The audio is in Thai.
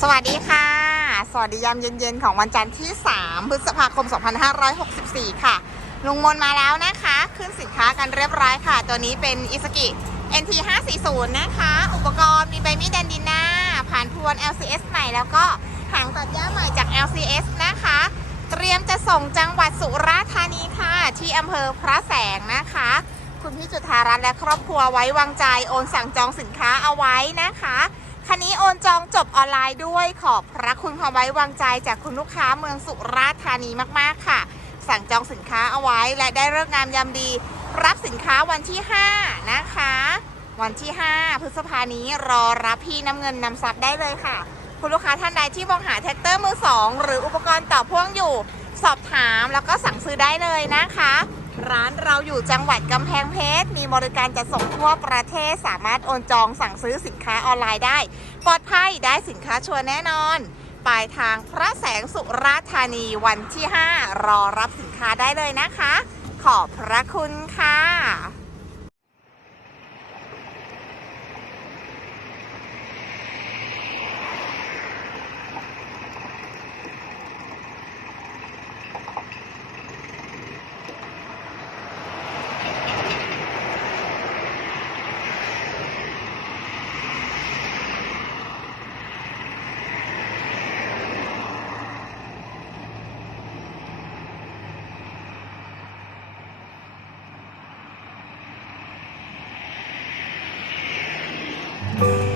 สวัสดีค่ะ สวัสดียามเย็นๆ ของวันจันทร์ที่ 3 พฤษภาคม 2564 ค่ะ ลุงมนมาแล้วนะคะ ขึ้นสินค้ากันเรียบร้อยค่ะ ตัวนี้เป็นอิสกิ NT 540นะคะ อุปกรณ์มีใบมีดแดนดิน่า ผ่านทวน LCS ใหม่แล้วก็หางตัดหญ้าใหม่จาก LCS นะคะ เตรียมจะส่งจังหวัดสุราษฎร์ธานีค่ะ ที่อำเภอพระแสงนะคะ คุณพี่จุธารัตน์และครอบครัวไว้วางใจโอนสั่งจองสินค้าเอาไว้นะคะ คันนี้โอนจองจบออนไลน์ด้วยขอบพระคุณความไว้วางใจจากคุณลูกค้าเมืองสุราษฎร์ธานีมากๆค่ะ สั่งจองสินค้าเอาไว้และได้เลิกงามยามดี รับสินค้าวันที่ 5 นะคะ วันที่ 5 พฤษภานี้รอรับพี่น้ำเงินนำซับได้เลยค่ะ คุณลูกค้าท่านใดที่มองหาแท็กเตอร์มือ2หรืออุปกรณ์ต่อพ่วงอยู่ สอบถามแล้วก็สั่งซื้อได้เลยนะคะ เราอยู่จังหวัดกำแพงเพชร มีบริการจะส่งทั่วประเทศ สามารถโอนจองสั่งซื้อสินค้าออนไลน์ได้ ปลอดภัยได้สินค้าชัวร์แน่นอน ปลายทางพระแสงสุราธานีวันที่ 5 รอรับสินค้าได้เลยนะคะ ขอบพระคุณค่ะ Bye.